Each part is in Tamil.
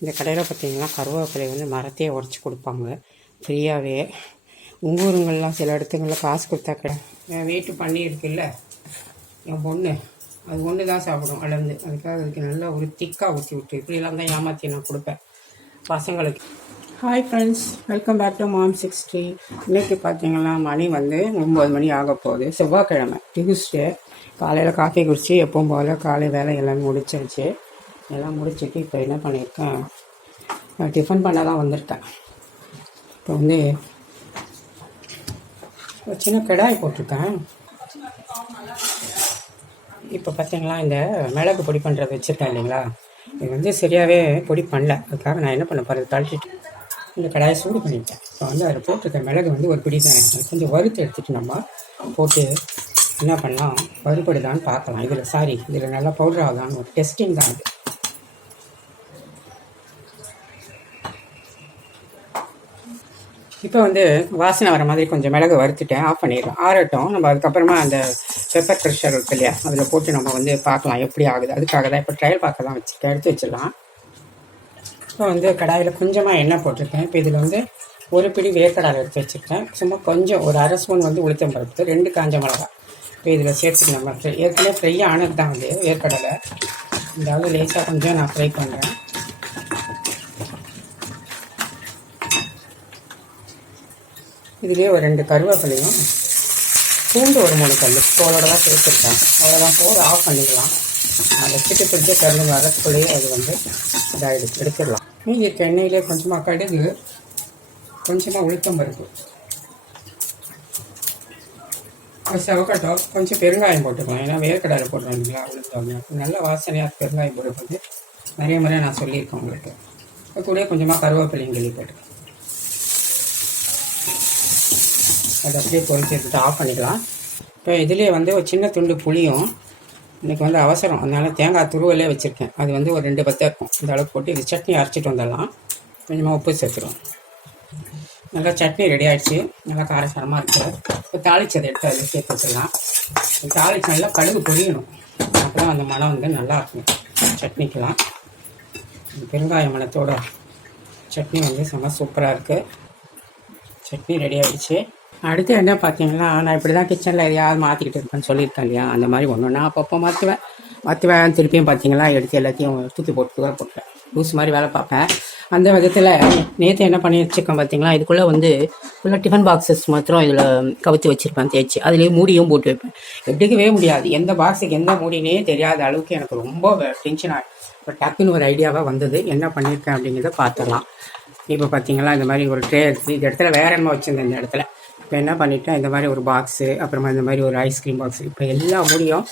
இந்த கடையில் பார்த்தீங்கன்னா கருவேப்பிலை வந்து மரத்தையே உடச்சி கொடுப்பாங்க. ஃப்ரீயாகவே உங்கள் ஊருங்கள்லாம் சில இடத்துங்களில் காசு கொடுத்தா கடை என் வீட்டு பண்ணி இருக்குல்ல என் பொண்ணு அது ஒன்று தான் சாப்பிடும் அளந்து. அதுக்காக அதுக்கு நல்லா ஒரு திக்காக ஊற்றி விட்டு இப்படிலாம் தான் ஏமாற்றி நான் கொடுப்பேன் பசங்களுக்கு. Hi friends welcome back to mom sixty இன்னைக்கு பார்த்தீங்கன்னா மணி வந்து ஒம்பது மணி ஆக போகுது. செவ்வாய்க்கிழமை டியூஸ்டே காலையில் காஃபி குடிச்சு எப்பவும் போல் காலை வேலை எல்லாமே முடிச்சாச்சு எல்லாம் முடிச்சுட்டு இப்போ என்ன பண்ணியிருக்கேன் டிஃபன் பண்ண தான் வந்திருக்கேன். இப்போ வந்து ஒரு சின்ன கடாய் போட்டிருக்கேன். இப்போ பார்த்தீங்களா இந்த மிளகு பொடி பண்ணுறது வச்சுருக்கேன் இல்லைங்களா? இது வந்து சரியாகவே பொடி பண்ணல. அதுக்காக நான் என்ன பண்ண போகிறது தள்ளிட்டு இந்த கடாயை சூடு பண்ணிட்டேன். இப்போ வந்து அதில் போட்டிருக்க மிளகு வந்து ஒரு பிடி தான் கொஞ்சம் வறுத்து எடுத்துகிட்டு நம்ம போட்டு என்ன பண்ணலாம் வறுபடுதான்னு பார்க்கலாம். இதில் சாரி இதில் நல்லா பவுடர் ஆகுதான்னு ஒரு டெஸ்டிங் தான் அது. இப்போ வந்து வாசனை வர மாதிரி கொஞ்சம் மிளகு வறுத்துட்டேன். ஆஃப் பண்ணிடுறோம். ஆறட்டும். நம்ம அதுக்கப்புறமா அந்த பெப்பர் ப்ரெஷர் இருக்கு இல்லையா? அதில் போட்டு நம்ம வந்து பார்க்கலாம் எப்படி ஆகுது. அதுக்காக தான் இப்போ ட்ரையல் பார்க்க தான் வச்சுருக்கேன். எடுத்து வச்சிடலாம். இப்போ வந்து கடாயில் கொஞ்சமாக எண்ணெய் போட்டிருக்கேன். இப்போ இதில் வந்து ஒரு பிடி வேர்க்கடலை எடுத்து வச்சுருக்கேன். சும்மா கொஞ்சம் ஒரு அரை ஸ்பூன் வந்து உளுத்தம் பருப்பு ரெண்டு காஞ்ச மிளகா. இப்போ இதில் சேர்த்துக்கலாம். நம்ம ஏற்கனவே ஃப்ரை ஆனது தான் வந்து வேர்க்கடலை. இந்த அளவு லேசாக கொஞ்சம் நான் ஃப்ரை பண்ணுறேன் இதுலேயே ஒரு ரெண்டு கருவேப்பிலையும் பூண்டு ஒரு மூணு கல் தோலோட தான் சேர்த்துருக்கேன். அவ்வளோதான் போது ஆஃப் பண்ணிக்கலாம். அதை வச்சுட்டு பிடிச்ச கரும்பு வரத்துக்குள்ளேயே அது வந்து இதாகிடு எடுத்துடலாம். மீதி இருக்க எண்ணெயிலே கொஞ்சமாக கடுகு கொஞ்சமாக உளுத்தம் பருப்பு. ஒரு கொஞ்சம் பெருங்காயம் போட்டுக்கலாம். ஏன்னா வேர்க்கடலை போட்டுருவோம் இல்லைங்களா உளுத்தம். நல்ல வாசனையாக பெருங்காயம் போடுறது வந்து நிறைய முறை நான் சொல்லியிருக்கேன் உங்களுக்கு. கூட கூடயே கொஞ்சமாக கருவேப்பிலையும் கிளி போட்டுக்கலாம். அதை அப்படியே பொறிச்சு எடுத்துட்டு ஆஃப் பண்ணிக்கலாம். இப்போ இதுலேயே வந்து ஒரு சின்ன துண்டு புளியும் இன்றைக்கி வந்து அவசரம். அதனால் தேங்காய் துருவலே வச்சுருக்கேன். அது வந்து ஒரு ரெண்டு பத்தம் இருக்கும். இந்த அளவுக்கு போட்டு இது சட்னி அரைச்சிட்டு வந்துடலாம். கொஞ்சமாக உப்பு சேர்த்துருவோம். நல்லா சட்னி ரெடி ஆகிடுச்சு நல்லா காரசாரமாக இருக்குது இப்போ தாளிச்சதை எடுத்து அதில் சேர்த்து வச்சிடலாம். தாளிச்சு நல்லா கடுகு பொரியணும். அப்போ தான் அந்த மனம் வந்து நல்லா இருக்கும். சட்னிக்கெலாம் பெருங்காய மணத்தோட சட்னி வந்து செம்ம சூப்பராக இருக்குது சட்னி ரெடி ஆகிடுச்சு அடுத்து என்ன பார்த்தீங்கன்னா நான் இப்படி தான் கிச்சனில் எதையாவது மாற்றிக்கிட்டு இருப்பேன்னு சொல்லியிருக்கேன் இல்லையா? அந்த மாதிரி ஒன்று ஒன்றா அப்பப்போ மாற்றுவேன் மாற்றுவேன் திருப்பியும் பார்த்தீங்களா எடுத்து எல்லாத்தையும் தூக்கி போட்டு தூர போட்டேன் லூஸ் மாதிரி வேலை பார்ப்பேன். அந்த விதத்தில் நேற்று என்ன பண்ணி வச்சுருக்கேன் பார்த்தீங்களா இதுக்குள்ளே வந்து ஃபுல்லாக டிஃபன் பாக்ஸஸ் மாத்திரம் இதில் கவுத்து வச்சுருப்பேன் தேய்ச்சி. அதுலேயே மூடியும் போட்டு வைப்பேன். எடுக்கவே முடியாது. எந்த பாக்ஸுக்கு எந்த மூடினே தெரியாத அளவுக்கு எனக்கு ரொம்ப டென்ஷன் ஆகும் இப்போ டக்குன்னு ஒரு ஐடியாவாக வந்தது. என்ன பண்ணியிருக்கேன் அப்படிங்கிறத பார்த்துடலாம். இப்போ பார்த்தீங்களா இந்த மாதிரி ஒரு ட்ரே எடுத்து இந்த இடத்துல வேற என்ன வச்சுருந்தேன் இந்த இடத்துல. இப்போ என்ன பண்ணிட்டேன் இந்த மாதிரி ஒரு பாக்ஸு அப்புறமா இந்த மாதிரி ஒரு ஐஸ்கிரீம் பாக்ஸ் இப்போ எல்லா மூடியும்.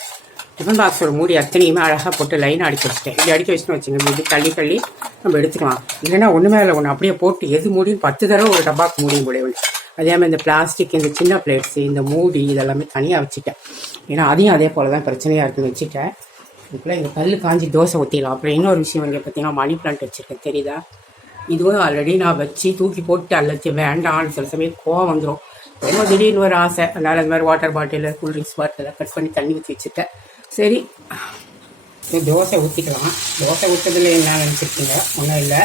டிஃபன் பாக்ஸோட மூடி அத்தனையுமே அழகாக போட்டு லைனாக அடிக்க வச்சுட்டேன். இப்படி அடிக்க வச்சுன்னு வச்சுங்க இது தள்ளி தள்ளி நம்ம எடுத்துக்கலாம். இல்லைன்னா ஒன்று மேலே ஒன்று அப்படியே போட்டு எது மூடியும் பத்து தடவை ஒரு டப்பாக்கு மூடியும் போட அதே மாதிரி இந்த பிளாஸ்டிக் இந்த சின்ன பிளேட்ஸ் இந்த மூடி இதெல்லாமே தனியாக வச்சுட்டேன். ஏன்னா அதையும் அதே போல் தான் பிரச்சனையாக இருக்குது வச்சுட்டேன். இதுக்குள்ளே இந்த கல் காஞ்சி தோசை ஊற்றிடலாம் அப்புறம் இன்னொரு விஷயம் இங்கே பார்த்தீங்கன்னா மணி பிளான்ட் வச்சுருக்கேன். தெரியுதா? இதுவும் ஆல்ரெடி நான் வச்சு தூக்கி போட்டு அல்லச்சு வேண்டாம்னு சில சமயம் கோவம் வந்துடும் ரொம்ப திடீர்னு ஒரு ஆசை. அதனால் அந்த மாதிரி water bottle cool drinks bottle cut பண்ணி தண்ணி ஊற்றி வச்சுட்டேன் சரி. தோசை ஊற்றிக்கலாம் தோசை ஊற்றுறதுல என்ன நினச்சிருக்கீங்க? ஒன்றும் இல்லை.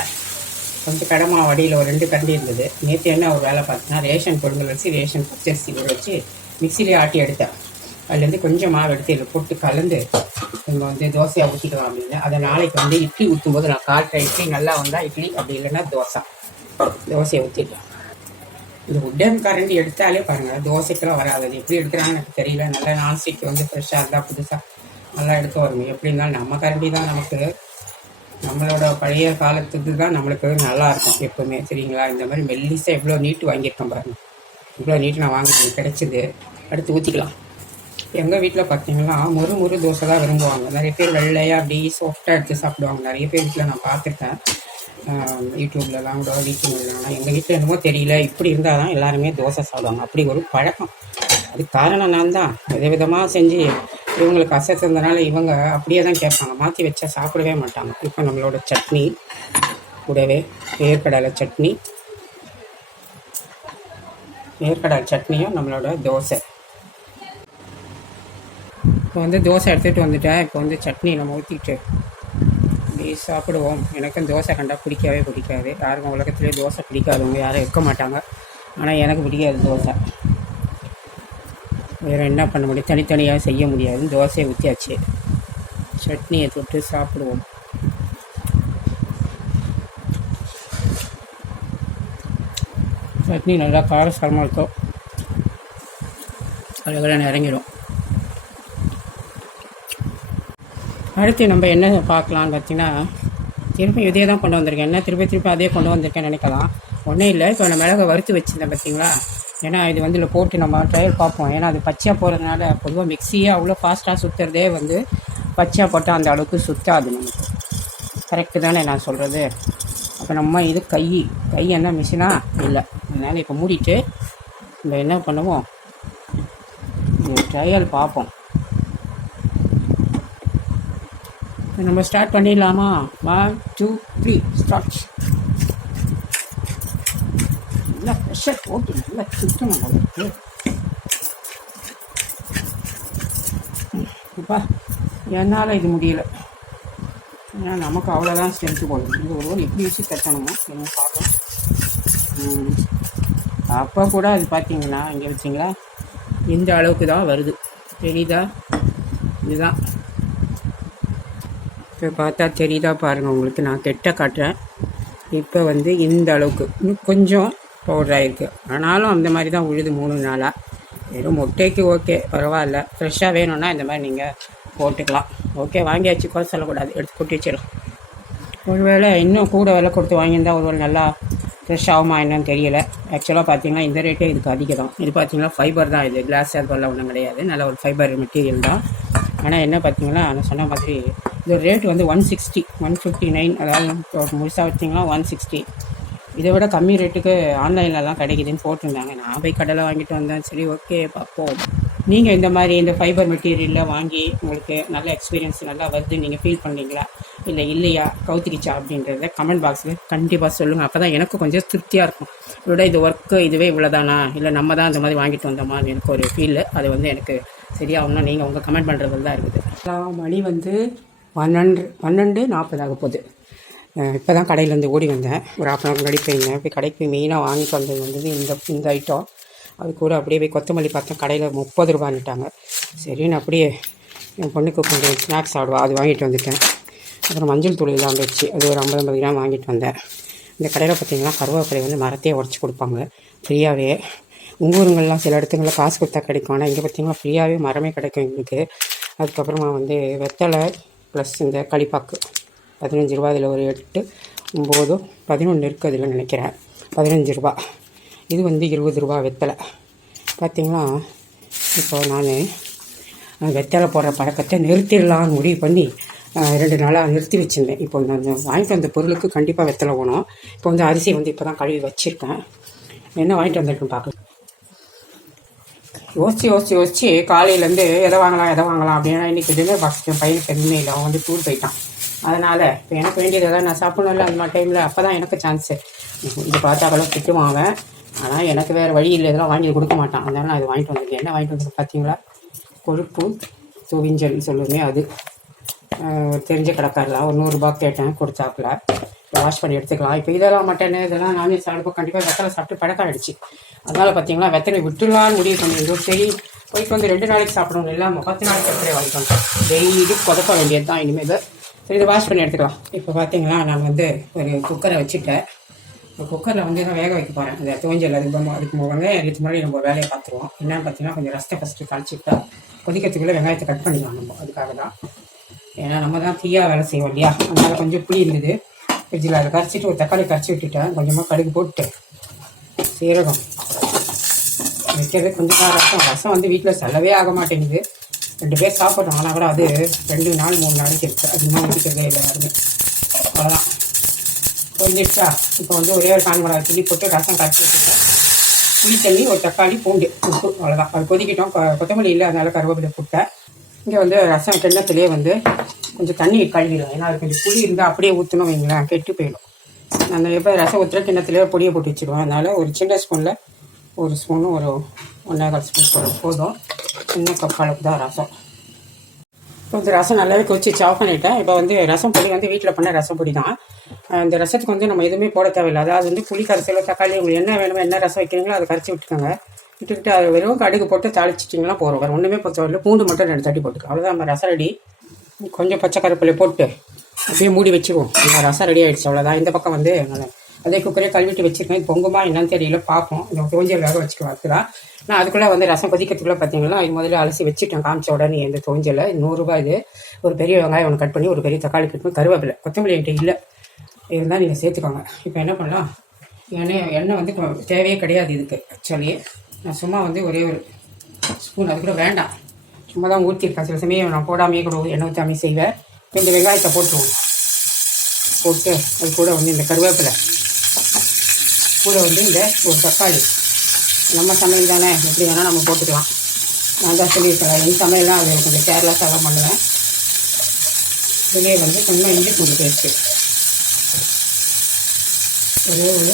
கொஞ்சம் கடமா வடியில் ஒரு ரெண்டு கண்டி இருந்தது. நேற்று என்ன ஒரு வேலை பார்த்தீங்கன்னா ரேஷன் பொருட்கள் வச்சு ரேஷன் பச்சரிசி ஊற வச்சு மிக்சிலே ஆட்டி எடுத்தேன். அதுலேருந்து கொஞ்சம் மாவு எடுத்து இதில் போட்டு கலந்து நம்ம வந்து தோசையாக ஊற்றிக்கலாம் அப்படின்னு. அதை நாளைக்கு வந்து இட்லி ஊற்றும் போது நான் காட்டுற இட்லி நல்லா வந்தால் இட்லி அப்படி இல்லைன்னா தோசை. தோசையை ஊற்றிக்கலாம் இந்த உட்டன் கரண்டி எடுத்தாலே பாருங்கள் தோசைக்கெல்லாம் வராது. அது எப்படி எடுக்கிறாங்கன்னு எனக்கு தெரியல. நல்லா நான்ஸ்டிக் வந்து ஃப்ரெஷ்ஷாக இருந்தால் புதுசாக நல்லா எடுத்து வரும் எப்படி இருந்தாலும் நம்ம கரண்டி தான் நமக்கு. நம்மளோட பழைய காலத்துக்கு தான் நம்மளுக்கு நல்லா இருக்கும் எப்போவுமே சரிங்களா? இந்த மாதிரி மெல்லிசாக எவ்வளோ நீட்டு வாங்கியிருக்கேன் பாருங்க. இவ்வளோ நீட்டு நான் வாங்க கிடைச்சிது. அடுத்து ஊற்றிக்கலாம் எங்கள் வீட்டில் பார்த்தீங்கன்னா மொறு முரு தோசை தான் விரும்புவாங்க. நிறைய பேர் வெள்ளையாக அப்படி சாஃப்டாக எடுத்து சாப்பிடுவாங்க. நிறைய பேர் வீட்டில் நான் பார்த்துருக்கேன். யூடியூப்லலாம் கூட வீட்டில் ஆனால் எங்கள் வீட்டில் என்னமோ தெரியல. இப்படி இருந்தால் தான் எல்லாருமே தோசை சாப்பிடுவாங்க. அப்படி ஒரு பழக்கம். அதுக்கு காரணம் நான் தான். வித விதமாக செஞ்சு இவங்களுக்கு அசைத்ததுனால இவங்க அப்படியே தான் கேட்பாங்க. மாற்றி வச்சா சாப்பிடவே மாட்டாங்க. இப்போ நம்மளோட சட்னி கூடவே வேர்க்கடலை சட்னி வேர்க்கடலை சட்னியும் நம்மளோட தோசை. இப்போ வந்து தோசை எடுத்துகிட்டு வந்துட்டேன். இப்போ வந்து சட்னி நம்ம ஊற்றிட்டு வாங்கி சாப்பிடுவோம். எனக்கும் தோசை கண்டா பிடிக்கவே பிடிக்காது. யாருக்கும் உலகத்துலேயே தோசை பிடிக்காதவங்க யாரும் இருக்க மாட்டாங்க. ஆனால் எனக்கு பிடிக்காது தோசை. வேறு என்ன பண்ண முடியும்? தனித்தனியாக செய்ய முடியாது. தோசையை ஊற்றியாச்சு சட்னியை தொட்டு சாப்பிடுவோம். சட்னி நல்லா காரசாரமாக இருக்கும். அழகாக இறங்கிடும் அடுத்து நம்ம என்ன பார்க்கலான்னு பார்த்தீங்கன்னா திருப்பி இதே தான் கொண்டு வந்திருக்கேன். என்ன திருப்பி திருப்பி அதே கொண்டு வந்திருக்கேன்னு நினைக்கலாம். ஒன்றும் இல்லை. இப்போ நான் மிளகை வறுத்து வச்சுருந்தேன் பார்த்தீங்களா? ஏன்னா இது வந்து இதில் போட்டு நம்ம ட்ரையல் பார்ப்போம். ஏன்னா அது பச்சையாக போகிறதுனால பொதுவாக மிக்சியே அவ்வளோ ஃபாஸ்ட்டாக சுற்றுறதே வந்து பச்சையாக போட்டால் அந்த அளவுக்கு சுற்றாது நமக்கு. கரெக்டு தானே நான் சொல்கிறது அப்போ நம்ம இது கை கை என்ன மிஷினா இல்லை. அதனால் இப்போ மூடிட்டு நம்ம என்ன பண்ணுவோம்? ட்ரையல் பார்ப்போம் இப்ப நம்ம ஸ்டார்ட் பண்ணிடலாமா? ஒன் டூ த்ரீ ஸ்டார்ட் நல்லா ஃப்ரெஷ்ஷாக போட்டு நல்லா சுற்றணும் உங்களுக்கு அப்பா என்னால் இது முடியல. ஏன்னா நமக்கு அவ்வளோதான் ஸ்ட்ரென்த்து போடுது இது ஒரு ஒரு எப்படி வச்சு கட்டணுமோ என்ன பார்க்கணும். அப்போ கூட அது பார்த்தீங்கன்னா இங்கே வச்சிங்களா? இந்த அளவுக்கு தான் வருது. தெரியுதா? இதுதான். இப்போ பார்த்தா தெரியுதா பாருங்கள் உங்களுக்கு நான் கெட்ட காட்டுறேன். இப்போ வந்து இந்த அளவுக்கு. இன்னும் கொஞ்சம் பவுடர் ஆகிருக்கு ஆனாலும் அந்த மாதிரி தான் உழுது மூணு நாளாக வெறும் முட்டைக்கு ஓகே பரவாயில்ல. ஃப்ரெஷ்ஷாக வேணும்னா இந்த மாதிரி நீங்கள் போட்டுக்கலாம். ஓகே வாங்கியாச்சு கூட சொல்லக்கூடாது. எடுத்து கொட்டி வச்சிடலாம். ஒருவேளை இன்னும் கூட விலை கொடுத்து வாங்கியிருந்தால் ஒருவேளை நல்லா ஃப்ரெஷ் ஆகுமா என்னன்னு தெரியல. ஆக்சுவலாக பார்த்தீங்கன்னா இந்த ரேட்டே இதுக்கு அதிகம் தான் இது பார்த்தீங்கன்னா ஃபைபர் தான் இது. கிளாஸ் அது போல ஒன்றும் கிடையாது. நல்ல ஒரு ஃபைபர் மெட்டீரியல் தான். ஆனால் என்ன பார்த்தீங்கன்னா நான் சொன்ன மாதிரி இது ரேட் வந்து one sixty one fifty nine அதாவது முழுசாக வச்சிங்கன்னா ஒன் சிக்ஸ்டி இதை விட கம்மி ரேட்டுக்கு ஆன்லைன்லலாம் கிடைக்குதுன்னு போட்டிருந்தாங்க. நான் போய் கடையில் வாங்கிட்டு வந்தேன். சரி ஓகே பார்ப்போம். நீங்கள் இந்த மாதிரி இந்த ஃபைபர் மெட்டீரியலில் வாங்கி உங்களுக்கு நல்ல எக்ஸ்பீரியன்ஸ் நல்லா வருது நீங்கள் ஃபீல் பண்ணீங்களா? இல்லை இல்லையா? கவுத்திக்கிச்சா அப்படின்றத கமெண்ட் பாக்ஸில் கண்டிப்பாக சொல்லுங்கள் அப்போ தான் எனக்கு கொஞ்சம் திருப்தியாக இருக்கும். இதோட இது ஒர்க்கு இதுவே இவ்வளோதானா இல்லை நம்ம தான் இந்த மாதிரி வாங்கிட்டு வந்தோமான்னு எனக்கு ஒரு ஃபீல் அது வந்து எனக்கு சரியாகணும்னா நீங்கள் உங்கள் கமெண்ட் பண்ணுறதுல தான் இருக்குது. மணி வந்து பன்னெண்டு பன்னெண்டு நாற்பது ஆக போகுது. இப்போ தான் கடையிலேருந்து ஓடி வந்தேன். ஒரு ஹாஃப் அன் ஹவர் போயிருந்தேன் போய் கடைக்கு போய் மெயினாக வாங்கிட்டு வந்தது வந்தது இந்த இந்த ஐட்டம் அது கூட அப்படியே போய் கொத்தமல்லி பார்த்தேன் கடையில் முப்பது ரூபான்னுட்டாங்க. சரின்னு அப்படியே என் பொண்ணுக்கு கொஞ்சம் ஸ்நாக்ஸ் ஆடுவா அது வாங்கிட்டு வந்துட்டேன். அப்புறம் மஞ்சள் தூள் எல்லாம் வச்சு அது ஒரு ஐம்பது ஐம்பது கிராம் வாங்கிட்டு வந்தேன். இந்த கடையில் பார்த்திங்கன்னா கருவேப்பிலை வந்து மரத்தையே உடச்சி கொடுப்பாங்க. ஃப்ரீயாகவே உங்கள் ஊருங்கள்லாம் சில இடத்துங்களில் காசு கொடுத்தா கிடைக்கும். ஆனால் இங்கே பார்த்தீங்கன்னா ஃப்ரீயாகவே மரமே கிடைக்கும் எங்களுக்கு. அதுக்கப்புறமா வந்து வெத்தலை ப்ளஸ் இந்த களிப்பாக்கு பதினஞ்சு ரூபா இதில் ஒரு எட்டு ஒம்பது பதினொன்று இருக்குது அதில் நினைக்கிறேன். பதினஞ்சு ரூபா. இது வந்து இருபது ரூபா வெத்தலை. பார்த்திங்களா இப்போ நான் வெத்தலை போடுற பழக்கத்தை நிறுத்திடலாம்னு முடிவு பண்ணி ரெண்டு நாளாக நிறுத்தி வச்சுருந்தேன். இப்போ நான் வாங்கிட்டு வந்த பொருளுக்கு கண்டிப்பாக வெத்தலை போகணும் இப்போ வந்து அரிசி வந்து இப்போ தான் கழுவி வச்சுருக்கேன். என்ன வாங்கிட்டு வந்திருக்கேன் பார்க்கலாம் யோசிச்சு யோசிச்சு யோசிச்சு காலையிலேருந்து எதை வாங்கலாம் எதை வாங்கலாம் அப்படின்னா இன்றைக்கி டின்னர் பாக்ஸ் என் பையனுக்கு எதுவுமே இல்லை. அவன் வந்து டூர் போயிட்டான். அதனால் இப்போ எனக்கு வேண்டியது எதாவது நான் சாப்பிடணும்ல அந்த மாதிரி டைமில் அப்போ தான் எனக்கு சான்ஸு இது பார்த்தாக்களும் திட்டுவான் அவன். ஆனால் எனக்கு வேறு வழி இல்லை. இதெல்லாம் வாங்கி கொடுக்க மாட்டான். அதனால் நான் இது வாங்கிட்டு வந்திருக்கேன். என்ன வாங்கிட்டு வந்திருக்கேன் பார்த்தீங்களா? கொழுப்பு துவிஞ்சல் சொல்லுமே அது. தெரிஞ்ச கடைக்காரில் ஒரு நூறுரூபா கேட்டேன். கொடுத்தாப்புல. வாஷ் பண்ணி எடுத்துக்கலாம். இப்போ இதெல்லாம் மட்டன் இதெல்லாம் நான்வெஜ் சாப்பிடுப்போம் கண்டிப்பாக வெத்தலை சாப்பிட்டு பழக்காயிடுச்சு. அதனால் பார்த்தீங்களா வெத்தலை விட்டுலான்னு முடிவு பண்ணிடுவோம் சரி போயிட்டு வந்து ரெண்டு நாளைக்கு சாப்பிடணும். இல்லாமல் பத்து நாளைக்கு அப்படியே வாங்கிக்கணும். டெய்லி புதப்ப வேண்டியது தான் இனிமேல் சரி இதை வாஷ் பண்ணி எடுத்துக்கலாம். இப்போ பார்த்தீங்களா நான் வந்து ஒரு குக்கரை வச்சுட்டேன். இப்போ குக்கரில் வந்து நான் வேக வைக்க போகிறேன் இந்த துவஞ்சல் அதுக்கு அதுக்கு போவாங்க எழுத்து முன்னாடி நம்ம வேலையை பார்த்துருவோம். என்னன்னு பார்த்தீங்கன்னா கொஞ்சம் ரசத்தை ஃபஸ்ட்டு கழிச்சுட்டா கொதிக்கிறதுக்குள்ளே வெங்காயத்தை கட் பண்ணிக்கலாம் நம்ம. அதுக்காக தான் ஏன்னா நம்ம தான் ஃப்ரீயாக வேலை செய்வோம் இல்லையா? அதனால் கொஞ்சம் புளி இருந்தது. ஃப்ரிட்ஜில் அதை கரைச்சிட்டு ஒரு தக்காளி கரைச்சி விட்டுட்டேன். கொஞ்சமாக கடுகு போட்டு சீரகம். வைக்கிறது கொஞ்சம் ரசம் ரசம் வந்து வீட்டில் செல்லவே ஆக மாட்டேங்குது. ரெண்டு பேர் சாப்பிட்றோம். ஆனால் கூட அது ரெண்டு நாள் மூணு நாளைக்கு இருக்குது அதிகமாக முடிக்கிறதே இல்லை யாருமே. அவ்வளோதான் கொஞ்சிடுச்சா இப்போ வந்து ஒரே ஒரு கான் மிளகாய் கிள்ளி போட்டு ரசம் கரைச்சி வச்சுட்டேன் புளி தண்ணி ஒரு தக்காளி பூண்டு உப்பு. அவ்வளோதான் அது கொதிக்கிட்டோம். கொத்தமல்லி இல்லை. அதனால் கருவேப்பிலை போட்டேன். இங்கே வந்து ரசம் கிண்ணத்துலேயே வந்து கொஞ்சம் தண்ணி கழுவிடும். ஏன்னா அது கொஞ்சம் புளி இருந்தால் அப்படியே ஊற்றணும் வைங்களேன். கெட்டு போயிடும். நான் எப்போ ரசம் ஊற்றுற கிண்ணத்துலேயே பொடியை போட்டு வச்சுடுவேன் அதனால் ஒரு சின்ன ஸ்பூனில் ஒரு ஸ்பூனு ஒரு ஒன்றே ஸ்பூன் போதும் போதும். சின்ன கப் அளவுக்கு தான் ரசம். கொஞ்சம் ரசம் நல்லாவே கொச்சி ஆஃப் பண்ணிட்டேன். இப்போ வந்து ரசம் பொடி வந்து வீட்டில் பண்ண ரசம் பொடி தான். இந்த ரசத்துக்கு வந்து நம்ம எதுவுமே போட தேவையில்லை. அதாவது வந்து புளி கரைசல் தக்காளி உங்களுக்கு என்ன வேணுமோ என்ன ரசம் வைக்கிறீங்களோ அதை கரைச்சி விட்டுக்கோங்க. விட்டுக்கிட்டு வெறும் கடுகு போட்டு தாளிச்சிட்டிங்கன்னா போகிறோம் வேறு ஒன்றுமே பொறுத்தவரையில் பூண்டு மட்டும் ரெண்டு தட்டி போட்டுக்கலாம் அவ்வளோதான் நம்ம ரசம் ரெடி கொஞ்சம் பச்சை கருப்பிலை போட்டு அப்படியே மூடி வச்சுக்குவோம். நம்ம ரசம் ரெடி ஆகிடுச்சு அவ்வளோதான் இந்த பக்கம் வந்து அதே குக்கரே கழுவிட்டு வச்சுருக்கேன். இது பொங்குமா என்னன்னு தெரியல. பார்ப்போம். இந்த தோஞ்சலாக வச்சுக்கலாம் அதுதான் நான் அதுக்குள்ளே வந்து ரசம் கொதிக்கிறதுக்குள்ளே பார்த்தீங்கன்னா இது முதல்ல அலசி வச்சுட்டேன். காமிச்ச உடனே இந்த தோஞ்சலை நூறுரூபா இது. ஒரு பெரிய வெங்காயம் ஒன்று கட் பண்ணி ஒரு பெரிய தக்காளி கட் பண்ணி கருவேப்பிலை. கொத்தமல்லி என்கிட்ட இல்லை. இருந்தால் நீங்கள் சேர்த்துக்கோங்க. இப்போ என்ன பண்ணலாம்? எண்ணெய் எண்ணெய் வந்து தேவையே கிடையாது இதுக்கு ஆக்சுவலி நான் சும்மா வந்து ஒரே ஒரு ஸ்பூன் அது கூட வேண்டாம். சும்மா தான் ஊற்றிருக்கேன் சில சமயம் நான் போடாமையே கூட எண்ணெய் ஊற்றாமே செய்வேன். இந்த வெங்காயத்தை போட்டுருவோம். போட்டு அது கூட வந்து இந்த கருவேப்பிலை. கூட வந்து இந்த ஒரு தக்காளி. நம்ம சமையல் தானே. எப்படி வேணால் நம்ம போட்டுக்கலாம். நான் தான் சொல்லியிருக்கேன் என் சமையல்லாம் அது கொஞ்சம் கேர்லெஸ்ஸாக தான் பண்ணுவேன். இதுலேயே வந்து கொஞ்சம் இஞ்சி பூண்டு பேஸ்ட்டு. ஒரே ஒரு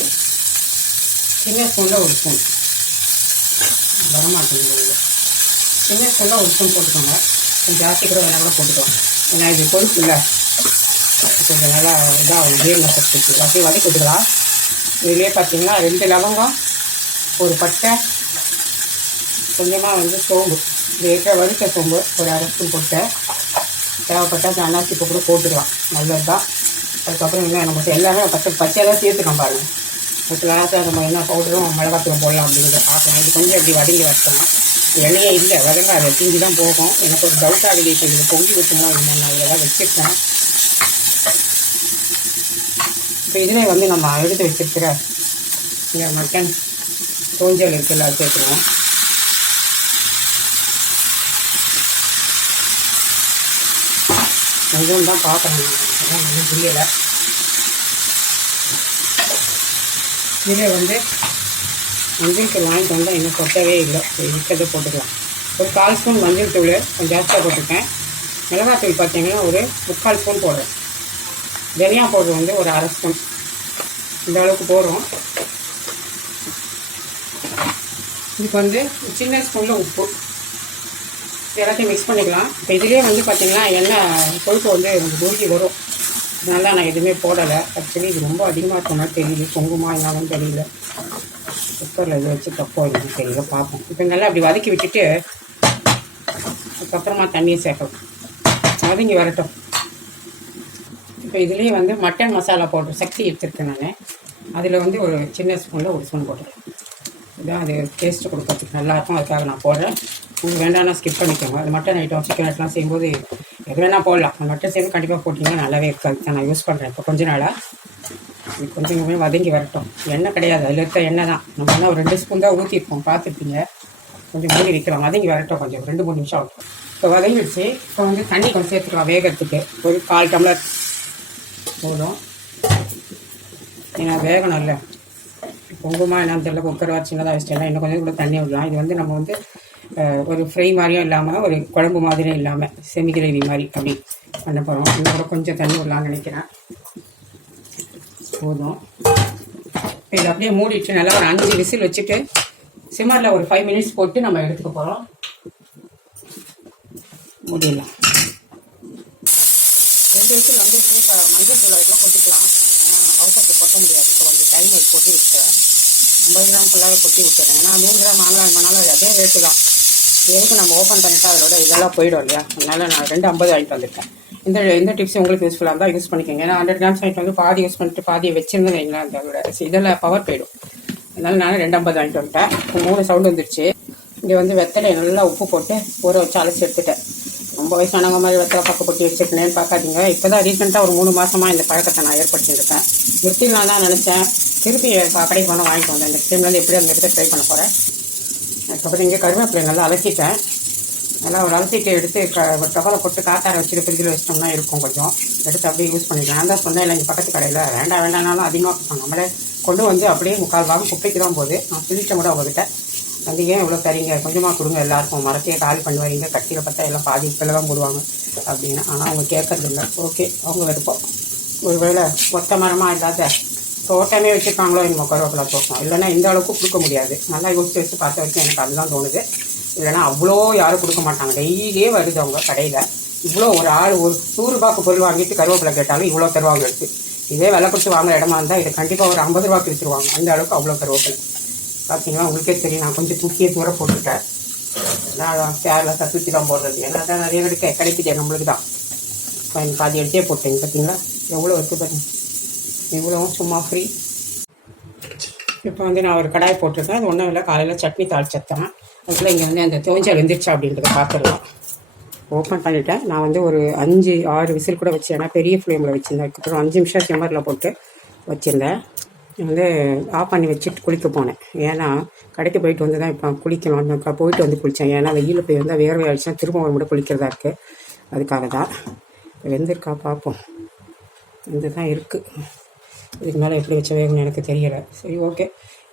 சின்ன ஸ்பூனில் ஒரு ஸ்பூன் வரமாட்டேங்குது. சின்ன ஸ்பூனில் ஒரு ஸ்பூன் போட்டுக்கோங்க. கொஞ்சம் ஜாஸ்தி கூட வேணா கூட போட்டுக்கலாம். ஏன்னா இது கொழுப்பு இல்லை கொஞ்சம் நல்லா இதாகும் ஜீரண சக்திக்கு. அப்படியே வதக்கி விட்டுக்கலாம். இதுலேயே பார்த்தீங்கன்னா ரெண்டு லவங்கம் ஒரு பட்டை கொஞ்சமாக வந்து சோம்பு. இது இருக்கிற வறுத்த சோம்பு ஒரு அரை ஸ்பூன் போட்டேன். தேவைப்பட்டால் அன்னாச்சி இப்போ கூட போட்டுக்கலாம். நல்லது தான் அதுக்கப்புறம் என்ன நமக்கு எல்லாமே பச்சை பச்சையாக தான் சேர்த்துக்கலாம் பாருங்கள் லாஸ்ட்டாக நம்ம என்ன பவுடரும் மிளகாத்தூள் போடலாம் அப்படிங்கிறத பார்க்கலாம் இது கொஞ்சம் இப்படி வதங்கி வச்சலாம் எண்ணெயே இல்லை வதங்க அதை தீஞ்சி தான் போகும் எனக்கு ஒரு டவுட் ஆகுது இப்போ இது பொங்கி விட்டுமோ இல்லை நான் இதெல்லாம் வச்சுருக்கேன் இப்போ இதிலே வந்து நம்ம எடுத்து வச்சிருக்கிற இந்த மட்டன் தோஞ்சல் இருக்குல்ல அது சேர்த்துருவோம் இதுவும் தான் பார்க்குறேன் நான் புரியலை. இதில் வந்து மஞ்சள் தூள் வாங்கிட்டு வந்தால் இன்னும் கொட்டவே இல்லை. இருக்கிறத போட்டுக்கலாம். ஒரு கால் ஸ்பூன் மஞ்சள் தூள் கொஞ்சம் ஜாஸ்தியாக போட்டிருக்கேன். மிளகாத்தூள் பார்த்தீங்கன்னா ஒரு முக்கால் ஸ்பூன் போடுறேன். தனியா பவுடர் வந்து ஒரு அரை ஸ்பூன். இந்த அளவுக்கு போடுறோம். இதுக்கு வந்து சின்ன ஸ்பூனில் உப்பு. இது எல்லாத்தையும் மிக்ஸ் பண்ணிக்கலாம். இப்போ இதுலேயே வந்து பார்த்திங்கன்னா எண்ணெய் கொழுப்பு வந்து உருகி வரும். அதனால நான் எதுவுமே போடலை. ஆக்சுவலி இது ரொம்ப அதிகமாக இருக்க தெரியுது. குங்குமா என்னாலும் தெரியல. குக்கரில் இது வச்சு தப்போ இல்லைன்னு தெரியல. பார்ப்போம். இப்போ நல்லா அப்படி வதக்கி விட்டுட்டு அதுக்கப்புறமா தண்ணியை சேர்க்கலாம். வதங்கி வரட்டும். இப்போ இதுலேயே வந்து மட்டன் மசாலா பவுடர் சக்தி எடுத்துருக்கேன் நான். அதில் வந்து ஒரு சின்ன ஸ்பூனில் ஒரு ஸ்பூன் போட்டுருக்கேன் இதான் அது டேஸ்ட்டு கொடுக்கறதுக்கு நல்லாயிருக்கும் அதுக்காக நான் போடுறேன். உங்களுக்கு வேண்டாம்னா ஸ்கிப் பண்ணிக்கோங்க. அது மட்டன் ஐட்டம் சிக்கன் ஐட்டம்லாம் செய்யும்போது எது வேணால் போடலாம். அந்த சேர்ந்து கண்டிப்பாக போட்டிங்கன்னா நல்லாவே இருக்காது தான் நான் யூஸ் பண்ணுறேன் இப்போ கொஞ்ச நாளாக இது கொஞ்சம் கொஞ்சம் வதங்கி வரட்டும். எண்ணெய் கிடையாது. அதில் இருக்க எண்ணெய் தான். நம்ம என்ன ஒரு ரெண்டு ஸ்பூன் தான் ஊற்றிருப்போம் பார்த்துருப்பீங்க. கொஞ்சம் மூடி வைக்கலாம். வதங்கி வரட்டும் கொஞ்சம். ரெண்டு மூணு நிமிஷம் ஆகும். இப்போ வதங்கிடுச்சு. இப்போ வந்து தண்ணி கொஞ்சம் சேர்த்துக்கலாம் வேகிறதுக்கு. ஒரு கால் டம்ளர் போதும். ஏன்னா வேகணும் இல்லை பொங்குமா என்னன்னு தெரியல. குக்கர் வச்சு சின்னதாக வச்சிட்டேன் இன்னும் கொஞ்சம் கூட தண்ணி விடலாம். இது வந்து நம்ம வந்து ஒரு ஃப்ரை மாதிரியும் இல்லாமல் ஒரு குழம்பு மாதிரியும் இல்லாமல் செமி கிரேவி மாதிரி அப்படி பண்ண போகிறோம் இன்னும் கூட கொஞ்சம் தண்ணி விடலாம்னு நினைக்கிறேன். போதும். இதை அப்படியே மூடிட்டு நல்லா ஒரு அஞ்சு விசில் வச்சுட்டு சிம்மரில் ஒரு ஃபைவ் மினிட்ஸ் போட்டு நம்ம எடுத்துக்க போகிறோம் மூடிடலாம். ரெண்டு விசில் வந்துட்டு இப்போ மஞ்சள் தூள் அதுக்கெல்லாம் கொட்டிக்கலாம் ஏன்னா அவசரத்துக்கு கொட்ட முடியாது. இப்போ கொஞ்சம் டைம் வச்சு கொட்டி விட்டுறேன் ஐம்பது கிராம் ஃபுல்லாகவே கொட்டி விட்டுறேன். ஏன்னா நூறு கிராம் வாங்கலாம் பண்ணாலும் அது அதே ரேட்டு தான். எதுக்கு நம்ம ஓப்பன் பண்ணிட்டா அதோட இதெல்லாம் போயிடும் இல்லையா? அதனால நான் ரெண்டு ஐம்பது வாங்கிட்டு வந்திருக்கேன். இந்த இந்த டிப்ஸ் உங்களுக்கு யூஸ்ஃபுல்லாக இருந்தால் யூஸ் பண்ணிக்கோங்க. ஏன்னா ஹண்ட்ரட் கிராம்ஸ் வாங்கிட்டு வந்து பாதி யூஸ் பண்ணிட்டு பாதியை வச்சிருந்தேன் வைங்களேன் அதோட இதில் பவர் போயிடும். அதனால நான் ரெண்டு ஐம்பது வாங்கிட்டு வந்துட்டேன். இப்போ மூணு சவுண்டு வந்துருச்சு. இங்கே வந்து வெத்தலை நல்லா உப்பு போட்டு ஊற வச்சு அழைச்சி எடுத்துட்டேன். ரொம்ப வயசானவங்க மாதிரி வெத்தலை பக்கம் போட்டு வச்சுருக்கேன்னு பார்க்காதீங்க. இப்போ தான் ரீசெண்டாக ஒரு மூணு மாதமாக இந்த பழக்கத்தை நான் ஏற்படுத்தியிருக்கேன் நிறுத்திடலாம் தான் நினச்சேன். திருப்பி கடைக்கு போனால் வாங்கிட்டு வந்தேன். இந்த டைம்லேருந்து எப்படி அந்த இடத்த ட்ரை பண்ண போகிறேன் அதுக்கப்புறம் இங்கே கருவேப்பிலை நல்லா அலசிட்டேன். நல்லா ஒரு அலசிட்டு எடுத்து க ஒரு டவலை போட்டு காத்தார வச்சுட்டு ஃப்ரிட்ஜில் வச்சிட்டோம்னா இருக்கும் கொஞ்சம். எடுத்து அப்படியே யூஸ் பண்ணிக்கலாம். நான் தான் சொன்னேன் இல்லை இங்கே பக்கத்து கடையில். வேண்டாம் வேண்டாம்னாலும் அதிகமாக இருப்பாங்க நம்மளே கொண்டு வந்து அப்படியே முக்கால் பாகம் குப்பைக்கு தான் போகுது. நான் சொல்லிட்டேன் கூட அவங்ககிட்ட வந்து ஏன் இவ்வளோ தரீங்க கொஞ்சமாக கொடுங்க எல்லாருக்கும். மரத்தையே காலி பண்ணுவாங்க. கட்டியில் பார்த்தா எல்லாம் பாதி உப்பில் தான் போடுவாங்க அப்படின்னு. ஆனால் அவங்க கேட்கறது இல்லை. ஓகே அவங்க விருப்பம். ஒருவேளை ஒத்த மரமாக இல்லாத தோட்டமே வச்சுருக்காங்களோ என்னமோ கருவேப்பிலை தோட்டம். இல்லைன்னா இந்த அளவுக்கு கொடுக்க முடியாது. நல்லா யோசிச்சு வச்சு பார்த்த வரைக்கும் எனக்கு அதுதான் தோணுது. இல்லைன்னா அவ்வளோ யாரும் கொடுக்க மாட்டாங்க. டெய்லியே வருது அவங்க கடையில். இவ்வளோ ஒரு ஆள் ஒரு நூறுரூபாய்க்கு பொருள் வாங்கிட்டு கருவேப்பிலை கேட்டாலும் இவ்வளோ தருவாங்க எடுத்து. இதே விலை கொடுத்து வாங்குற இடமா இருந்தால் இதை கண்டிப்பாக ஒரு ஐம்பது ரூபாய்க்கு விற்றுருவாங்க அந்த அளவுக்கு அவ்வளோ கருவேப்பிலை. பார்த்தீங்கன்னா உங்களுக்கே தெரியும். நான் கொஞ்சம் தூக்கியே தூர போட்டுட்டேன். நான் சேரில் தூக்கி தான் போடுறது. ஏன்னா தான் நிறைய கிடைக்க கிடைக்குது நம்மளுக்கு தான். இப்போ எனக்கு பாதி எடுத்தே போட்டேங்க பார்த்தீங்களா எவ்வளோ இருக்குது பாருங்க. இவ்வளவும் சும்மா ஃப்ரீ இப்போ வந்து நான் ஒரு கடாய் போட்டிருக்கேன். அது ஒன்றும் இல்லை. காலையில் சட்னி தாளிச்சத்தேன் அதில் இங்கே வந்து அந்த தோஞ்சல் வெந்துருச்சா அப்படின்றத பார்த்துடலாம் ஓப்பன் பண்ணிவிட்டேன் நான் வந்து ஒரு அஞ்சு ஆறு விசில் கூட வச்சேன் ஏன்னா பெரிய ஃப்ளேமில் வச்சுருந்தேன். அதுக்கப்புறம் அஞ்சு நிமிஷம் சிம்மரில் போட்டு வச்சுருந்தேன். வந்து ஆஃப் பண்ணி வச்சுட்டு குளிக்க போனேன். ஏன்னா கடைக்கு போயிட்டு வந்து தான் இப்போ குளிக்கணும் போயிட்டு வந்து குளித்தேன் ஏன்னா வெயில் போய் வந்தால் வேர்வை அடிச்சா திரும்ப ஒரு முறை குளிக்கிறதா இருக்குது அதுக்காக தான் வெந்திருக்கா பார்ப்போம் இது தான் இருக்குது இதுக்கு மேலே எப்படி வச்ச எனக்கு தெரியலை. சரி ஓகே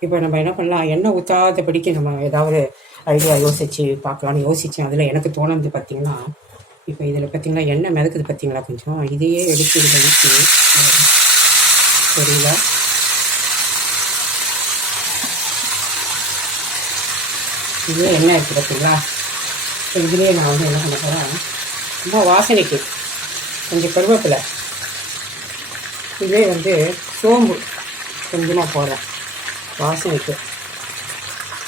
இப்போ நம்ம என்ன பண்ணலாம்? எண்ணெய் ஊற்றாதபடிக்கு நம்ம ஏதாவது ஐடியா யோசிச்சு பார்க்கலாம்னு யோசித்தேன் அதில் எனக்கு தோணுது பார்த்தீங்கன்னா இப்போ இதில் பார்த்தீங்கன்னா எண்ணெய் மிதக்குது பார்த்தீங்களா கொஞ்சம்? இதையே எடுத்து இதில் ஊற்றி தெரியல இதுவே எண்ணெய் இருக்குது பார்த்தீங்களா இப்போ இதுலேயே நான் வந்து என்ன பண்ண போகிறேன் ரொம்ப வாசனைக்கு கொஞ்சம் கருவேப்பிலை. இதுவே வந்து சோம்பு. கொஞ்சமாக போடுறேன். வாசனைக்கு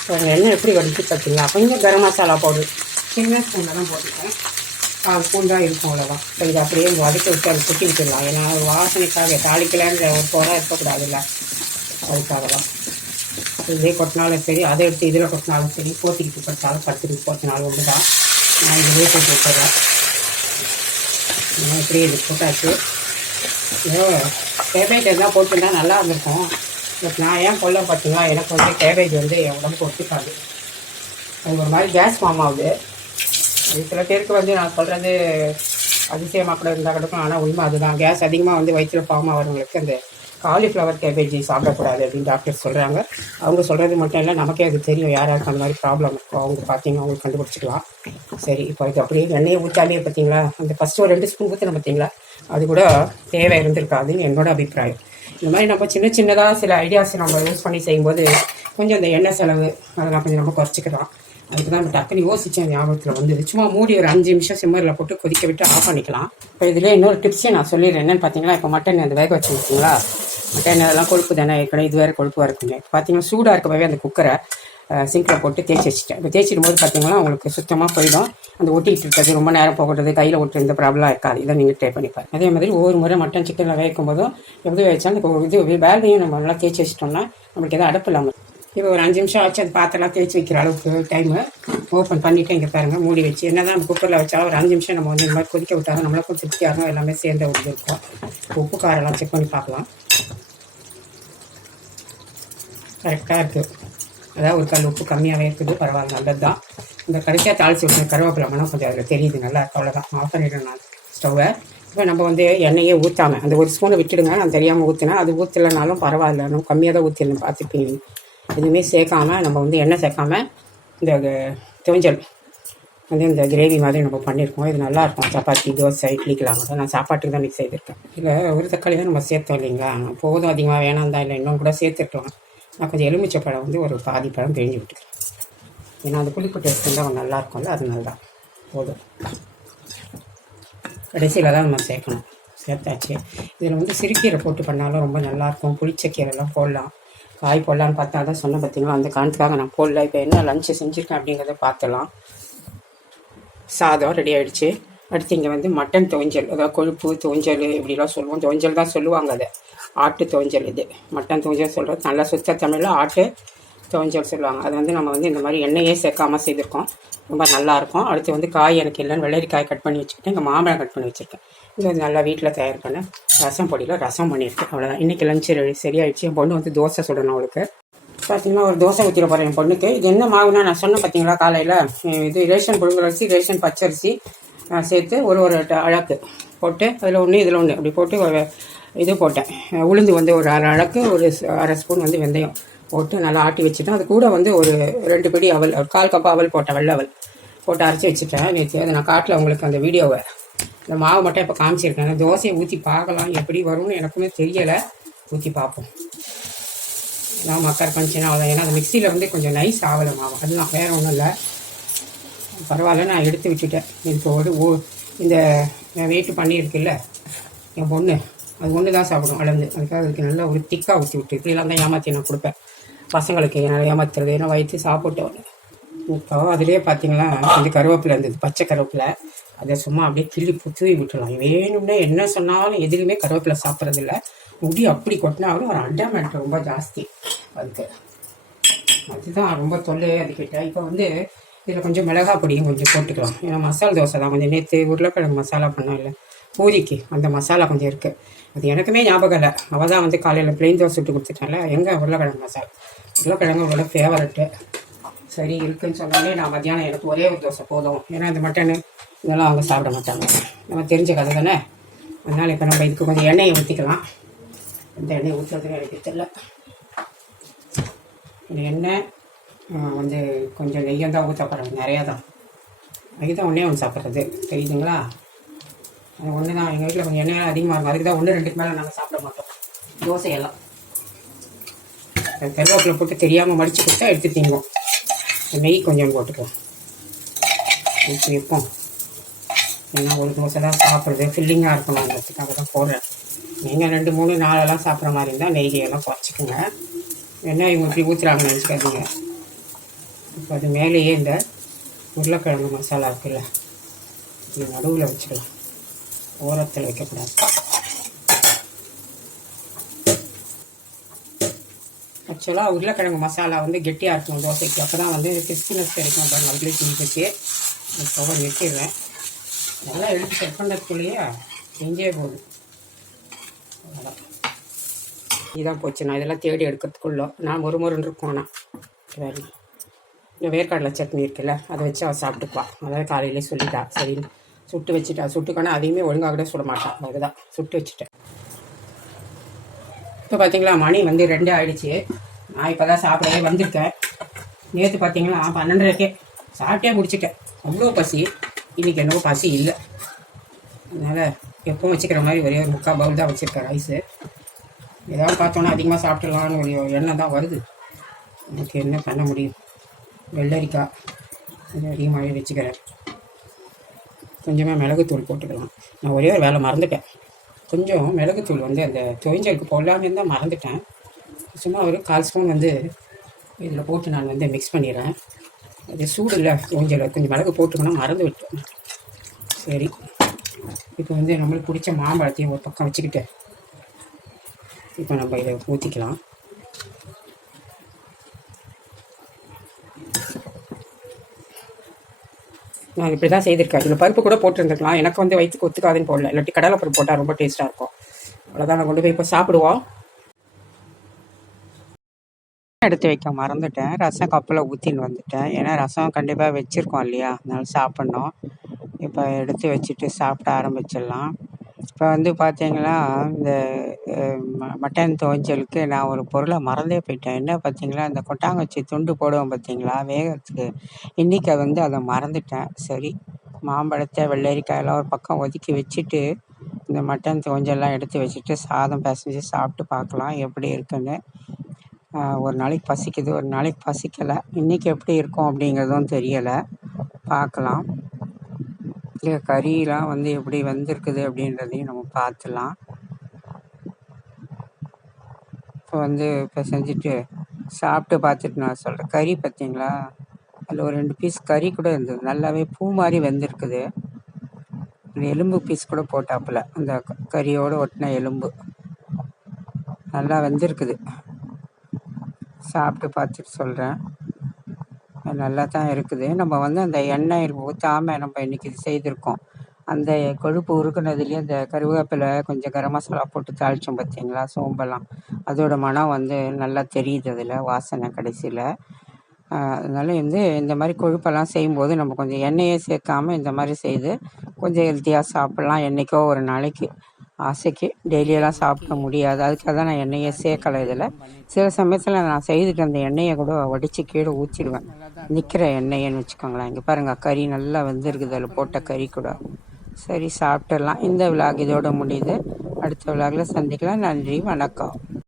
பாருங்கள் எண்ணெய் எப்படி வடிச்சு பார்த்தீங்களா கொஞ்சம் கரம் மசாலா பவுடர். சின்ன ஸ்பூனில் தான் போட்டுருக்கேன். கால் ஸ்பூன் தான் இருக்கும் அவ்வளோதான் இப்போ இதை அப்படியே வதக்கி விட்டு அதை கொட்டி விட்டுடலாம். ஏன்னா வாசனைக்காக தாளிக்கலான்ற ஒரு போராக இருக்கக்கூடாதுல்ல. அதுக்காக தான் இதே கொட்டினாலும் சரி அதை எடுத்து இதில் கொட்டினாலும் சரி போத்திக்கிட்டு கொட்டாலும் படுத்துக்கிட்டு போட்டினாலும் ஒன்று தான் நான் இதிலே போட்டு விட்டுறேன் இப்படியே இது போட்டாச்சு. ஏதோ கேபேஜ் எல்லாம் போட்டுருந்தா நல்லா இருந்திருக்கும். பட் நான் ஏன் கொல்ல பார்த்தீங்கன்னா எனக்கு வந்து கேபேஜ் வந்து என் உடம்புக்கு ஒத்துக்காது. அது ஒரு மாதிரி கேஸ் ஃபார்ம் ஆகுது. அது சில பேருக்கு வந்து நான் சொல்கிறது அதிசயமாக கூட இருந்தால் கிடக்கும் ஆனால் உண்மை அதுதான். கேஸ் அதிகமாக வந்து வயிற்றில் ஃபார்ம் ஆகிறவங்களுக்கு அந்த காலிஃப்ளவர் கேபேஜ் சாப்பிடக்கூடாது அப்படின்னு டாக்டர் சொல்கிறாங்க அவங்க சொல்கிறது மட்டும் இல்லை நமக்கே அது தெரியும். யார் யாருக்கு அந்த மாதிரி ப்ராப்ளம் இருக்கும் அவங்க பார்த்தீங்கன்னா அவங்களுக்கு கண்டுபிடிச்சிக்கலாம். சரி இப்போ இது அப்படியே எண்ணெயை ஊற்றாலே பார்த்தீங்களா? அந்த ஃபஸ்ட்டு ஒரு ரெண்டு ஸ்பூன் ஊற்றின பார்த்தீங்களா? அது கூட தேவை இருந்திருக்காதுன்னு என்னோட அபிப்பிராயம். இந்த மாதிரி நம்ம சின்ன சின்னதாக சில ஐடியாஸ் நம்ம யூஸ் பண்ணி செய்யும்போது கொஞ்சம் இந்த எண்ணெய் செலவு அதெல்லாம் கொஞ்சம் நம்ம குறைச்சிக்கலாம். அதுக்கு தான் நம்ம டக்குனு யோசித்தேன் ஞாபகத்தில் வந்து சும்மா மூடி ஒரு அஞ்சு நிமிஷம் சிம்மரில் போட்டு கொதிக்க விட்டு ஆஃப் பண்ணிக்கலாம். இப்போ இதில் இன்னொரு டிப்ஸே நான் சொல்லிடுறேன். என்னென்னு பார்த்தீங்கன்னா இப்போ மட்டன் அந்த வேக வச்சுருக்கீங்களா மட்டன் அதெல்லாம் கொழுப்பு தானே? ஏற்கனவே இது வேறு கொழுப்பாக இருக்குங்க பார்த்தீங்கன்னா சூடாக இருக்கப்பவே அந்த குக்கரை சிங்கில் போட்டு தேய்ச்சி வச்சுட்டேன். இப்போ தேய்ச்சிடும் போது பார்த்தீங்கன்னா உங்களுக்கு சுத்தமாக போயிடும். அந்த ஒட்டிகிட்டு இருக்கிறது ரொம்ப நேரம் போகிறது கையில் ஒட்டு இந்த ப்ராப்ளம் இருக்காது. இதை நீங்கள் ட்ரை பண்ணி அதே மாதிரி ஒவ்வொரு முறை மட்டன் சிக்கனில் வேகும் போதும் எப்படி வச்சாலும் இது வேலையும் நம்ம நல்லா தேய்ச்சி வச்சிட்டோம்னா நம்மளுக்கு எதாவது அடப்பு இல்லாமல் இப்போ ஒரு அஞ்சு நிமிஷம் ஆச்சு அது பாத்திரம்லாம் தேய்ச்சி வைக்கிற அளவுக்கு டைமு ஓப்பன் பண்ணிவிட்டு இங்கே பாருங்கள் மூடி வச்சு. என்ன தான் குக்கரில் வச்சாலும் ஒரு அஞ்சு நிமிஷம் நம்ம வந்து இந்த மாதிரி கொதிக்க விட்டாலும் நம்மளுக்கும் திருப்தியாகும் எல்லாமே சேர்ந்த ஒரு இது இருக்கும். உப்பு காரெல்லாம் செக் பண்ணி பார்க்கலாம். கரெக்டாக இருக்குது அதாவது ஒரு கல் உப்பு கம்மியாகவே இருக்குது பரவாயில்ல நல்லது தான் இந்த கடைசியாக தாளித்து விட்டு கருவேப்பிலை கொஞ்சம் அதில் தெரியுது நல்லா இருக்கு அவ்வளோதான் ஆஃப் பண்ணிடுறேன் நான் ஸ்டவ்வை இப்போ நம்ம வந்து எண்ணெயே ஊற்றாம அந்த ஒரு ஸ்பூனை விட்டுடுங்க நான் தெரியாமல் ஊற்றினேன் அது ஊற்றலைனாலும் பரவாயில்ல நம்ம கம்மியாக தான் ஊற்றிடணும் பார்த்துப்பீங்க எதுவுமே சேர்க்காம நம்ம வந்து எண்ணெய் சேர்க்காம இந்த துவஞ்சல் வந்து இந்த கிரேவி மாதிரி நம்ம பண்ணியிருக்கோம் இது நல்லாயிருக்கும் சப்பாத்தி தோசை இட்லிக்கெலாம் கூட. நான் சாப்பாட்டுக்கு தான் மிக்ஸ் செய்திருக்கேன். இல்லை ஒரு தக்காளி தான் நம்ம சேர்த்தோம் இல்லைங்களா? போதும் அதிகமாக வேணாம் தான் இல்லை இன்னும் கூட சேர்த்துருக்கலாம். நான் கொஞ்சம் எலுமிச்சை பழம் வந்து ஒரு பாதி பழம் பிழிஞ்சு விட்டுக்கிறேன் ஏன்னா அந்த புளிப்பு டேஸ்ட் வந்து கொஞ்சம் நல்லா இருக்கும்ல அது நல்லா போதும். கடைசியில் தான் நம்ம சேர்க்கணும். சேர்த்தாச்சு. இதில் வந்து சிறுக்கீரை போட்டு பண்ணாலும் ரொம்ப நல்லாயிருக்கும் புளிச்ச கீரைலாம் போடலாம். காய் போடலான்னு பார்த்தா தான் சொன்ன பார்த்தீங்களா அந்த காரணத்துக்காக நான் போடல. இப்போ என்ன லஞ்சு செஞ்சுருக்கேன் அப்படிங்கிறத பார்த்துலாம் சாதம் ரெடி ஆகிடுச்சு அடுத்து இங்கே வந்து மட்டன் துவஞ்சல் அதாவது கொழுப்பு துவஞ்சல் இப்படிலாம் சொல்லுவோம். துவஞ்சல் தான் சொல்லுவாங்க அதை. ஆட்டு துவஞ்சல் இது. மட்டன் துவஞ்சல் சொல்கிறது நல்லா சுத்த தமிழில் ஆட்டு துவஞ்சல் சொல்லுவாங்க. அது வந்து நம்ம வந்து இந்த மாதிரி எண்ணெயே சேர்க்காமல் செய்திருக்கோம். ரொம்ப நல்லாயிருக்கும் அடுத்து வந்து காய் எனக்கு இல்லைன்னு வெள்ளரிக்காய் கட் பண்ணி வச்சுக்கிட்டேன். இங்கே மாம்பழம் கட் பண்ணி வச்சுருக்கேன். இது வந்து நல்லா வீட்டில் தயார் பண்ண ரசம் பொடியில் ரசம் பண்ணியிருக்கேன். அவ்வளோதான் இன்றைக்கி லஞ்சு சரியாயிடுச்சு. என் பொண்ணு வந்து தோசை சுடணும் அவளுக்கு. பார்த்தீங்கன்னா ஒரு தோசை ஊற்றிட போகிறேன் என் பொண்ணுக்கு. இது என்ன மாவுனா நான் சொன்னேன் பார்த்தீங்களா காலையில்? இது ரேஷன் புழுங்கலரிசி ரேஷன் பச்சரிசி. சேர்த்து ஒரு ஒரு ட- அழகு போட்டு அதில் ஒன்று இதில் ஒன்று அப்படி போட்டு ஒரு இது போட்டேன். உளுந்து வந்து ஒரு அரை அழகு ஒரு அரை ஸ்பூன் வந்து வெந்தயம் போட்டு நல்லா ஆட்டி வச்சுட்டேன். அது கூட வந்து ஒரு ரெண்டு பிடி அவல் ஒரு கால் கப் அவல் போட்டேன் வெள்ளை அவல். போட்டு அரைச்சி வச்சுட்டேன். நேற்று அதை நான் காட்டில் உங்களுக்கு அந்த வீடியோவை. இந்த மாவு மட்டும் இப்போ காமிச்சிருக்கேன். தோசையை ஊற்றி பார்க்கலாம் எப்படி வரும்னு எனக்குமே தெரியலை. ஊற்றி பார்ப்போம். நான் மக்கர் பண்ணிச்சேன்னா அவ்வளோ ஏன்னா அந்த மிக்சியில் வந்து கொஞ்சம் நைஸ் ஆகலை மாவு. அதுதான் வேறு ஒன்றும் இல்லை. பரவாயில்ல நான் எடுத்து விட்டுட்டேன். இப்போ ஒரு ஓ இந்த வெயிட்டு வெயிட் பண்ணியிருக்குல்ல என் பொண்ணு அது ஒன்று தான் சாப்பிடும் அளந்து. அதுக்காக அதுக்கு நல்லா ஒரு திக்காக ஊற்றி விட்டு இப்படிலாம் தான் ஏமாற்றி நான் கொடுப்பேன். பசங்களுக்கு நல்லா ஏமாத்துறது ஏன்னா வயிற்று சாப்பிட்டோம் இப்போ அதுலேயே பார்த்தீங்கன்னா கொஞ்சம் கருவேப்பிலை இருந்தது பச்சை கருவேப்பிலை. அதை சும்மா அப்படியே கிள்ளி தூவி விட்டுடலாம். வேணும்னா என்ன சொன்னாலும் எதுலையுமே கருவேப்பிலை சாப்பிட்றதில்ல. முடி அப்படி கொட்டினாலும் ஒரு அண்டாமெண்ட் ரொம்ப ஜாஸ்தி. அதுக்கு. அதுதான் ரொம்ப தொல்லையே அதுக்கிட்ட. இப்போ வந்து இதில் கொஞ்சம் மிளகா பொடியும் கொஞ்சம் போட்டுக்கலாம். ஏன்னா மசாலா தோசை தான். கொஞ்சம் நேற்று உருளைக்கிழங்கு மசாலா பண்ணோம் இல்லை பூரிக்கு அந்த மசாலா கொஞ்சம் இருக்குது அது எனக்குமே ஞாபகம் இல்லை. அவள் தான் வந்து காலையில் பிளெயின் தோசை சுட்டு கொடுத்துட்டால எங்கே உருளைக்கிழங்கு மசாலா? உருளைக்கிழங்கு உங்களோட ஃபேவரட்டு சரி இருக்குன்னு சொன்னாலே நான் மத்தியானம் எனக்கு ஒரே ஒரு தோசை போதும். ஏன்னா இந்த மட்டனு இதெல்லாம் அவங்க சாப்பிட மாட்டாங்க. நம்ம தெரிஞ்ச கதை தானே? அதனால் இப்போ நம்ம இதுக்கு கொஞ்சம் எண்ணெயை ஊற்றிக்கலாம் இந்த எண்ணெய் ஊற்றுறதுன்னு எனக்கு தெரியல. எண்ணெய் வந்து கொஞ்சம் நெய்யம் தான் ஊற்ற போகிறேன் நிறையா தான் அதுக்கு தான் ஒன்றே ஒன்று சாப்பிட்றது. தெரியுதுங்களா? அது ஒன்று தான் எங்கள் வீட்டில் கொஞ்சம் எண்ணெய் அதிகமாக இருக்கும். அதுக்கு தான் ஒன்று ரெண்டுக்கு மேலே நாங்கள் சாப்பிட மாட்டோம். தோசையெல்லாம். அது கருவேப்பிலை போட்டு தெரியாமல் மடித்து கொடுத்தா எடுத்து திங்குவோம் நெய் கொஞ்சம் போட்டுக்குவோம். ஊற்றி வைப்போம். ஏன்னா ஒரு தோசை தான் சாப்பிட்றது. ஃபில்லிங்காக இருக்கணுங்கிறதுக்காக தான் போடுறேன். நீங்கள் ரெண்டு மூணு நாலெல்லாம் சாப்பிட்ற மாதிரி இருந்தால் நெய்கையெல்லாம் குறைச்சிக்கோங்க. என்ன இவங்க இப்படி ஊற்றுறாங்கன்னு நினச்சிக்காதீங்க. இப்போ அது மேலேயே இந்த உருளைக்கிழங்கு மசாலா இருக்குல்ல இது நடுவில் வச்சுக்கலாம். ஓரத்தில் வைக்கக்கூடாது. ஆக்சுவலாக உருளைக்கிழங்கு மசாலா வந்து கெட்டியாக இருக்கும் தோசைக்கு. அப்போ தான் வந்து கிறிஸ்பினஸ் கிடைக்கும் பாருங்க அதுலேயே கிண்டி வச்சு கவர் வெட்டிடுறேன். நல்லா எடுத்து செட் பண்ணுறதுக்குள்ளேயே செஞ்சே போகுது இதுதான் இதான் போச்சு. நான் இதெல்லாம் தேடி எடுக்கிறதுக்குள்ளே நான் ஒரு முருன்னு இருக்கும் ஆனால் சரி. வேர்க்கடலை சட்னி இருக்குல்ல அதை வச்சு அவள் சாப்பிட்டுக்குவா. அதாவது காலையிலே சொல்லிட்டா. சரி சுட்டு வச்சுட்டா. சுட்டுக்கான அதையுமே ஒழுங்காக கூட சுட மாட்டான் அதுதான் சுட்டு வச்சுட்டேன். இப்போ பார்த்தீங்களா மணி வந்து ரெண்டு ஆயிடுச்சு. நான் இப்போ தான் சாப்பிடவே வந்திருக்கேன். நேற்று பார்த்தீங்களா பன்னெண்டரைக்கே சாப்பிட்டே முடிச்சிட்டேன். அவ்வளோ பசி. இன்றைக்கி என்னவோ பசி இல்லை. அதனால் எப்பவும் வச்சுக்கிற மாதிரி ஒரே ஒரு முக்கால் பவுல் தான் வச்சுருக்கேன் ரைஸு ஏதாவது பார்த்தோன்னா அதிகமாக சாப்பிட்டுலான்னு ஒரு எண்ணம் தான் வருது. எனக்கு என்ன பண்ண முடியும்? வெள்ளரிக்காய் கொஞ்சம் அதிகமாகவே வச்சுக்கிறேன். கொஞ்சமாக மிளகுத்தூள் போட்டுக்கலாம். நான் ஒரே ஒரு வேலை மறந்துட்டேன். கொஞ்சம் மிளகுத்தூள் வந்து அந்த துவைஞ்சலுக்கு போடலாமே தான் மறந்துட்டேன். சும்மா ஒரு கால் ஸ்பூன் வந்து இதில் போட்டு நான் வந்து மிக்ஸ் பண்ணிடுறேன். அது சூடு இல்லை துவைஞ்சல் கொஞ்சம் மிளகு போட்டுக்கணும் மறந்து விட்டேன். சரி. இப்போ வந்து நம்மளுக்கு பிடிச்ச மாம்பழத்தையும் ஒரு பக்கம் வச்சுக்கிட்டு இப்போ நம்ம இதை ஊற்றிக்கலாம் நான் இப்படி தான் செய்திருக்கேன். இதில் பருப்பு கூட போட்டுருந்துருக்கலாம். எனக்கு வந்து வயிற்றுக்கு ஒத்துக்காதுன்னு போடல. இல்லாட்டி கடலை பருப்பு போட்டால் ரொம்ப டேஸ்ட்டாக இருக்கும். அவ்வளோதான் நான் கொண்டு போய் இப்போ சாப்பிடுவோம். எடுத்து வைக்க மறந்துட்டேன். ரசம் கப்பில் ஊற்றின்னு வந்துட்டேன். ஏன்னா ரசம் கண்டிப்பாக வச்சுருக்கோம் இல்லையா? அதனால சாப்பிட்ணும். இப்போ எடுத்து வச்சுட்டு சாப்பிட ஆரம்பிச்சிடலாம். இப்போ வந்து பார்த்தீங்கன்னா இந்த மட்டன் துவைஞ்சலுக்கு நான் ஒரு பொருளை மறந்தே போயிட்டேன். என்ன பார்த்தீங்களா? இந்த கொட்டாங்குச்சி துண்டு போடுவோம் பார்த்தீங்களா? வேகத்துக்கு. இன்றைக்கி வந்து அதை மறந்துட்டேன். சரி மாம்பழத்தை வெள்ளரிக்காயெல்லாம் ஒரு பக்கம் ஒதுக்கி வச்சுட்டு இந்த மட்டன் துவைஞ்செல்லாம் எடுத்து வச்சுட்டு சாதம் பிசைஞ்சு சாப்பிட்டு பார்க்கலாம் எப்படி இருக்குன்னு. ஒரு நாளைக்கு பசிக்குது. ஒரு நாளைக்கு பசிக்கலை. இன்றைக்கி எப்படி இருக்கும் அப்படிங்கிறதும் தெரியலை. பார்க்கலாம். இல்லை கறியெலாம் வந்து எப்படி வந்திருக்குது அப்படின்றதையும் நம்ம பார்த்துலாம் இப்போ வந்து இப்போ செஞ்சுட்டு சாப்பிட்டு பார்த்துட்டு நான் சொல்கிறேன் கறி பார்த்தீங்களா? அதில் ஒரு ரெண்டு பீஸ் கறி கூட இருந்தது. நல்லாவே பூ மாதிரி வெந்திருக்குது. எலும்பு பீஸ் கூட போட்டாப்புல. அந்த க- ஒட்டின எலும்பு. நல்லா வெந்திருக்குது. சாப்பிட்டு பார்த்துட்டு சொல்கிறேன் நல்லா தான் இருக்குது. நம்ம வந்து அந்த எண்ணெய் ஊற்றாமல் நம்ம இன்றைக்கி செய்திருக்கோம். அந்த கொழுப்பு உருக்குனதுலேயே அந்த கருவேப்பிலை கொஞ்சம் கரம் மசாலா போட்டு தாளித்தோம் பார்த்தீங்களா சோம்பெல்லாம். அதோட மனம் வந்து நல்லா தெரியுது அதில் வாசனை கடைசியில். அதனால் வந்து இந்த மாதிரி கொழுப்பெல்லாம் செய்யும்போது நம்ம கொஞ்சம் எண்ணெயே சேர்க்காம இந்த மாதிரி செய்து கொஞ்சம் ஹெல்த்தியாக சாப்பிட்லாம். என்றைக்கோ ஒரு நாளைக்கு ஆசைக்கு டெய்லியெல்லாம் சாப்பிட முடியாது. அதுக்காக தான் நான் எண்ணெயை சேர்க்கலை இதில். சில சமயத்தில் நான் செய்துட்டு அந்த எண்ணெயை கூட வடித்து கீழே ஊற்றிடுவேன் நிற்கிற எண்ணெய்ன்னு வச்சுக்கோங்களேன். இங்கே பாருங்கள் கறி நல்லா வெந்திருக்குது. அதில் போட்ட கறி கூட. சரி சாப்பிட்டுடலாம். இந்த விலாக் இதோட முடியுது. அடுத்த விலாகில் சந்திக்கலாம். நன்றி வணக்கம்.